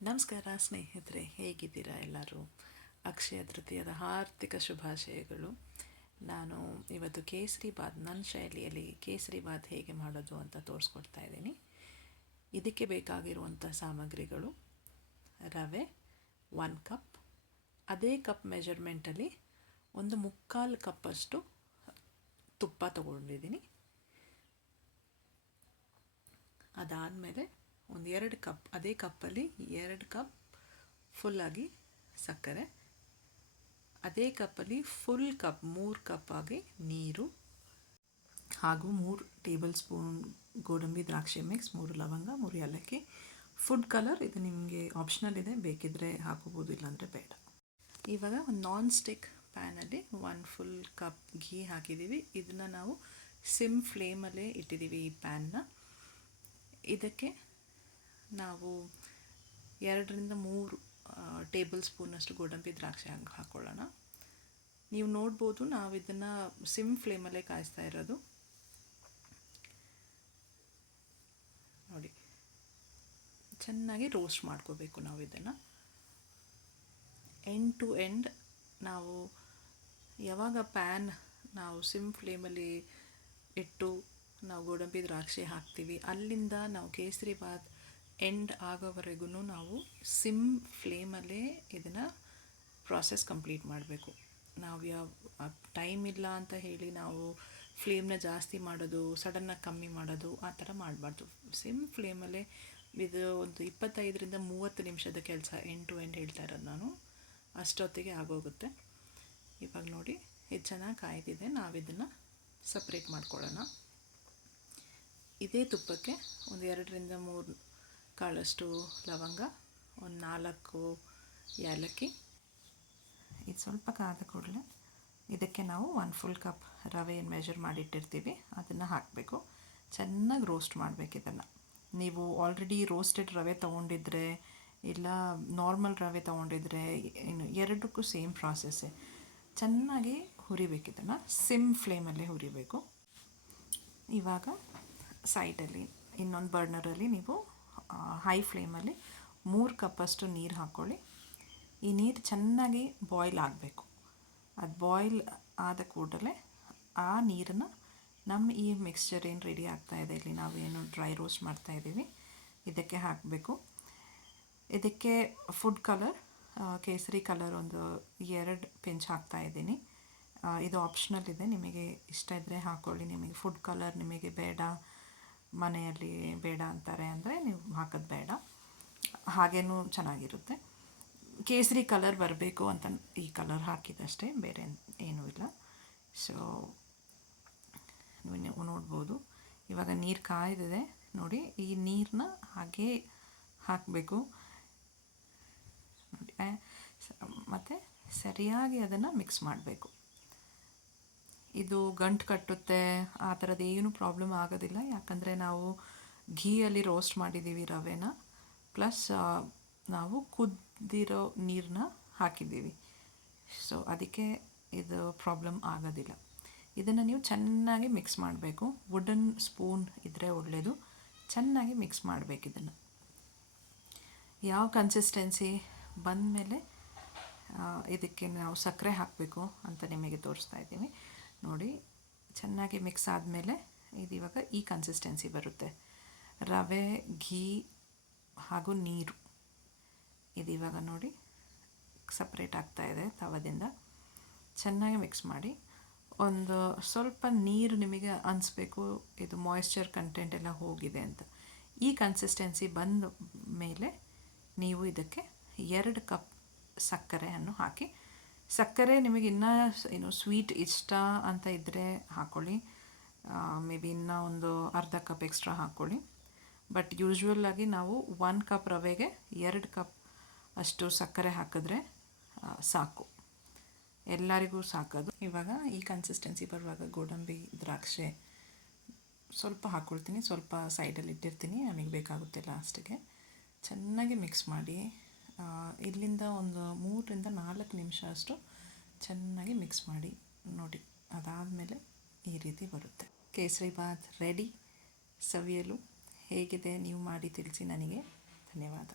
ನಮಸ್ಕಾರ ಸ್ನೇಹಿತರೆ, ಹೇಗಿದ್ದೀರಾ ಎಲ್ಲರೂ? ಅಕ್ಷಯ ತೃತೀಯದ ಆರ್ಥಿಕ ಶುಭಾಶಯಗಳು. ನಾನು ಇವತ್ತು ಕೇಸರಿ ಬಾತ್ ನನ್ನ ಶೈಲಿಯಲ್ಲಿ ಕೇಸರಿ ಬಾತ್ ಹೇಗೆ ಮಾಡೋದು ಅಂತ ತೋರಿಸ್ಕೊಡ್ತಾ ಇದ್ದೀನಿ. ಇದಕ್ಕೆ ಬೇಕಾಗಿರುವಂಥ ಸಾಮಗ್ರಿಗಳು: ರವೆ 1 ಕಪ್, ಅದೇ ಕಪ್ ಮೆಜರ್ಮೆಂಟಲ್ಲಿ ಒಂದು 3/4 ಕಪ್ಪಷ್ಟು ತುಪ್ಪ ತಗೊಂಡಿದ್ದೀನಿ. ಅದಾದಮೇಲೆ ಒಂದು 2 ಕಪ್, ಅದೇ ಕಪ್ಪಲ್ಲಿ 2 ಕಪ್ ಫುಲ್ಲಾಗಿ ಸಕ್ಕರೆ, ಅದೇ ಕಪ್ಪಲ್ಲಿ ಫುಲ್ ಕಪ್ 3 ಕಪ್ ಆಗಿ ನೀರು, ಹಾಗೂ 3 ಟೇಬಲ್ ಸ್ಪೂನ್ ಗೋಡಂಬಿ ದ್ರಾಕ್ಷಿ ಮಿಕ್ಸ್, 3 ಲವಂಗ, 3 ಏಲಕ್ಕಿ, ಫುಡ್ ಕಲರ್ ಇದು ನಿಮಗೆ ಆಪ್ಷನಲ್ ಇದೆ, ಬೇಕಿದ್ದರೆ ಹಾಕೋಬೋದು, ಇಲ್ಲಾಂದರೆ ಬೇಡ. ಇವಾಗ ಒಂದು ನಾನ್ ಸ್ಟಿಕ್ ಪ್ಯಾನಲ್ಲಿ 1 ಫುಲ್ ಕಪ್ ಘೀ ಹಾಕಿದ್ದೀವಿ. ಇದನ್ನು ನಾವು ಸಿಮ್ ಫ್ಲೇಮಲ್ಲೇ ಇಟ್ಟಿದ್ದೀವಿ ಈ ಪ್ಯಾನ್ನ. ಇದಕ್ಕೆ ನಾವು 2-3 ಟೇಬಲ್ ಸ್ಪೂನಷ್ಟು ಗೋಡಂಬಿ ದ್ರಾಕ್ಷಿ ಹಾಕ್ಕೊಳ್ಳೋಣ. ನೀವು ನೋಡ್ಬೋದು, ನಾವು ಇದನ್ನು ಸಿಮ್ ಫ್ಲೇಮಲ್ಲೇ ಕಾಯಿಸ್ತಾ ಇರೋದು. ನೋಡಿ, ಚೆನ್ನಾಗಿ ರೋಸ್ಟ್ ಮಾಡ್ಕೋಬೇಕು ನಾವು ಇದನ್ನು. ಎಂಡ್ ಟು ಎಂಡ್ ನಾವು ಯಾವಾಗ ಪ್ಯಾನ್ ನಾವು ಸಿಮ್ ಫ್ಲೇಮಲ್ಲಿ ಇಟ್ಟು ನಾವು ಗೋಡಂಬಿ ದ್ರಾಕ್ಷಿ ಹಾಕ್ತೀವಿ, ಅಲ್ಲಿಂದ ನಾವು ಕೇಸರಿ ಬಾತ್ ಎಂಡ್ ಆಗೋವರೆಗೂ ನಾವು ಸಿಮ್ ಫ್ಲೇಮಲ್ಲೇ ಇದನ್ನು ಪ್ರಾಸೆಸ್ ಕಂಪ್ಲೀಟ್ ಮಾಡಬೇಕು. ನಾವು ಯಾವ ಟೈಮ್ ಇಲ್ಲ ಅಂತ ಹೇಳಿ ನಾವು ಫ್ಲೇಮ್ನ ಜಾಸ್ತಿ ಮಾಡೋದು, ಸಡನ್ನಾಗಿ ಕಮ್ಮಿ ಮಾಡೋದು ಆ ಥರ ಮಾಡಬಾರ್ದು. ಸಿಮ್ ಫ್ಲೇಮಲ್ಲೇ ಇದು ಒಂದು 25-30 ನಿಮಿಷದ ಕೆಲಸ. ಎಂಡ್ ಟು ಎಂಡ್ ಹೇಳ್ತಾ ಇರೋದು ನಾನು. ಅಷ್ಟೊತ್ತಿಗೆ ಆಗೋಗುತ್ತೆ. ಇವಾಗ ನೋಡಿ, ಇದು ಚೆನ್ನಾಗಿ ಕಾಯ್ದಿದೆ. ನಾವಿದನ್ನು ಸಪ್ರೇಟ್ ಮಾಡ್ಕೊಳ್ಳೋಣ. ಇದೇ ತುಪ್ಪಕ್ಕೆ ಒಂದು 2-3 ಕಾಳಷ್ಟು ಲವಂಗ, ಒಂದು 4 ಏಲಕ್ಕಿ. ಇದು ಸ್ವಲ್ಪ ಕಾದ ಕೂಡಲೇ ಇದಕ್ಕೆ ನಾವು 1 ಫುಲ್ ಕಪ್ ರವೆ ಏನು ಮೆಜರ್ ಮಾಡಿಟ್ಟಿರ್ತೀವಿ ಅದನ್ನು ಹಾಕಬೇಕು. ಚೆನ್ನಾಗಿ ರೋಸ್ಟ್ ಮಾಡಬೇಕು ಇದನ್ನು. ನೀವು ಆಲ್ರೆಡಿ ರೋಸ್ಟೆಡ್ ರವೆ ತೊಗೊಂಡಿದ್ರೆ ಇಲ್ಲ ನಾರ್ಮಲ್ ರವೆ ತೊಗೊಂಡಿದ್ರೆ ಇನ್ನು ಎರಡಕ್ಕೂ ಸೇಮ್ ಪ್ರಾಸೆಸ್ಸೇ. ಚೆನ್ನಾಗಿ ಹುರಿಬೇಕು, ಇದನ್ನು ಸಿಮ್ ಫ್ಲೇಮಲ್ಲೇ ಹುರಿಬೇಕು. ಇವಾಗ ಸೈಡಲ್ಲಿ ಇನ್ನೊಂದು ಬರ್ನರಲ್ಲಿ ನೀವು ಹೈ ಫ್ಲೇಮಲ್ಲಿ 3 ಕಪ್ಪಷ್ಟು ನೀರು ಹಾಕ್ಕೊಳ್ಳಿ. ಈ ನೀರು ಚೆನ್ನಾಗಿ ಬಾಯ್ಲ್ ಆಗಬೇಕು. ಅದು ಬಾಯ್ಲ್ ಆದ ಕೂಡಲೇ ಆ ನೀರನ್ನು ನಮ್ಮ ಈ ಮಿಕ್ಸ್ಚರ್ ಏನು ರೆಡಿ ಆಗ್ತಾಯಿದೆ, ಇಲ್ಲಿ ನಾವೇನು ಡ್ರೈ ರೋಸ್ಟ್ ಮಾಡ್ತಾಯಿದ್ದೀವಿ ಇದಕ್ಕೆ ಹಾಕಬೇಕು. ಇದಕ್ಕೆ ಫುಡ್ ಕಲರ್ ಕೇಸರಿ ಕಲರ್ ಒಂದು 2 ಪಿಂಚ್ ಹಾಕ್ತಾಯಿದ್ದೀನಿ. ಇದು ಆಪ್ಷನಲ್ ಇದೆ, ನಿಮಗೆ ಇಷ್ಟ ಇದ್ದರೆ ಹಾಕ್ಕೊಳ್ಳಿ. ನಿಮಗೆ ಫುಡ್ ಕಲರ್ ನಿಮಗೆ ಬೇಡ, ಮನೆಯಲ್ಲಿ ಬೇಡ ಅಂತಾರೆ ಅಂದರೆ ನೀವು ಹಾಕೋದು ಬೇಡ, ಹಾಗೇನೂ ಚೆನ್ನಾಗಿರುತ್ತೆ. ಕೇಸರಿ ಕಲರ್ ಬರಬೇಕು ಅಂತ ಈ ಕಲರ್ ಹಾಕಿದಷ್ಟೇ, ಬೇರೆ ಏನೂ ಇಲ್ಲ. ಸೊ ನೀವು ನೋಡ್ಬೋದು, ಇವಾಗ ನೀರು ಕಾಯ್ದಿದೆ ನೋಡಿ. ಈ ನೀರನ್ನ ಹಾಗೇ ಹಾಕಬೇಕು ನೋಡಿ, ಮತ್ತು ಸರಿಯಾಗಿ ಅದನ್ನು ಮಿಕ್ಸ್ ಮಾಡಬೇಕು. ಇದು ಗಂಟು ಕಟ್ಟುತ್ತೆ ಆ ಥರದ್ದು ಏನೂ ಪ್ರಾಬ್ಲಮ್ ಆಗೋದಿಲ್ಲ, ಯಾಕಂದರೆ ನಾವು ಘೀಯಲ್ಲಿ ರೋಸ್ಟ್ ಮಾಡಿದ್ದೀವಿ ರವೆನ, ಪ್ಲಸ್ ನಾವು ಕುದ್ದಿರೋ ನೀರನ್ನ ಹಾಕಿದ್ದೀವಿ. ಸೊ ಅದಕ್ಕೆ ಇದು ಪ್ರಾಬ್ಲಮ್ ಆಗೋದಿಲ್ಲ. ಇದನ್ನು ನೀವು ಚೆನ್ನಾಗಿ ಮಿಕ್ಸ್ ಮಾಡಬೇಕು. ವುಡನ್ ಸ್ಪೂನ್ ಇದ್ದರೆ ಒಳ್ಳೆಯದು. ಚೆನ್ನಾಗಿ ಮಿಕ್ಸ್ ಮಾಡಬೇಕು ಇದನ್ನು. ಯಾವ ಕನ್ಸಿಸ್ಟೆನ್ಸಿ ಬಂದಮೇಲೆ ಇದಕ್ಕೆ ನಾವು ಸಕ್ಕರೆ ಹಾಕಬೇಕು ಅಂತ ನಿಮಗೆ ತೋರಿಸ್ತಾ ಇದ್ದೀವಿ ನೋಡಿ. ಚೆನ್ನಾಗಿ ಮಿಕ್ಸ್ ಆದಮೇಲೆ ಇದು ಇವಾಗ ಈ ಕನ್ಸಿಸ್ಟೆನ್ಸಿ ಬರುತ್ತೆ. ರವೆ, ಘೀ ಹಾಗೂ ನೀರು ಇದು ಇವಾಗ ನೋಡಿ ಸಪ್ರೇಟ್ ಆಗ್ತಾಯಿದೆ ತವದಿಂದ. ಚೆನ್ನಾಗಿ ಮಿಕ್ಸ್ ಮಾಡಿ. ಒಂದು ಸ್ವಲ್ಪ ನೀರು ನಿಮಗೆ ಅನಿಸ್ಬೇಕು, ಇದು ಮಾಯಿಶ್ಚರ್ ಕಂಟೆಂಟ್ ಎಲ್ಲ ಹೋಗಿದೆ ಅಂತ. ಈ ಕನ್ಸಿಸ್ಟೆನ್ಸಿ ಬಂದ ಮೇಲೆ ನೀವು ಇದಕ್ಕೆ 2 ಕಪ್ ಸಕ್ಕರೆಯನ್ನು ಹಾಕಿ. ಸಕ್ಕರೆ ನಿಮಗೆ ಇನ್ನೂ ಏನು ಸ್ವೀಟ್ ಇಷ್ಟ ಅಂತ ಇದ್ದರೆ ಹಾಕ್ಕೊಳ್ಳಿ, ಮೇ ಬಿ ಇನ್ನೂ ಒಂದು ಅರ್ಧ ಕಪ್ ಎಕ್ಸ್ಟ್ರಾ ಹಾಕ್ಕೊಳ್ಳಿ. ಬಟ್ ಯೂಶ್ವಲಾಗಿ ನಾವು 1 ಕಪ್ ರವೆಗೆ 2 ಕಪ್ ಅಷ್ಟು ಸಕ್ಕರೆ ಹಾಕಿದ್ರೆ ಸಾಕು, ಎಲ್ಲರಿಗೂ ಸಾಕೋದು. ಇವಾಗ ಈ ಕನ್ಸಿಸ್ಟೆನ್ಸಿ ಬರುವಾಗ ಗೋಡಂಬಿ ದ್ರಾಕ್ಷಿ ಸ್ವಲ್ಪ ಹಾಕ್ಕೊಳ್ತೀನಿ, ಸ್ವಲ್ಪ ಸೈಡಲ್ಲಿ ಇಟ್ಟಿರ್ತೀನಿ, ನಮಗೆ ಬೇಕಾಗುತ್ತೆ ಲಾಸ್ಟಿಗೆ. ಚೆನ್ನಾಗಿ ಮಿಕ್ಸ್ ಮಾಡಿ. ಇಲ್ಲಿಂದ ಒಂದು 3-4 ನಿಮಿಷ ಅಷ್ಟು ಚೆನ್ನಾಗಿ ಮಿಕ್ಸ್ ಮಾಡಿ ನೋಡಿ. ಅದಾದಮೇಲೆ ಈ ರೀತಿ ಬರುತ್ತೆ. ಕೇಸರಿ ಬಾತ್ ರೆಡಿ. ಸವಿಯಲು ಹೇಗಿದೆ ನೀವು ಮಾಡಿ ತಿಳಿಸಿ ನನಗೆ. ಧನ್ಯವಾದ.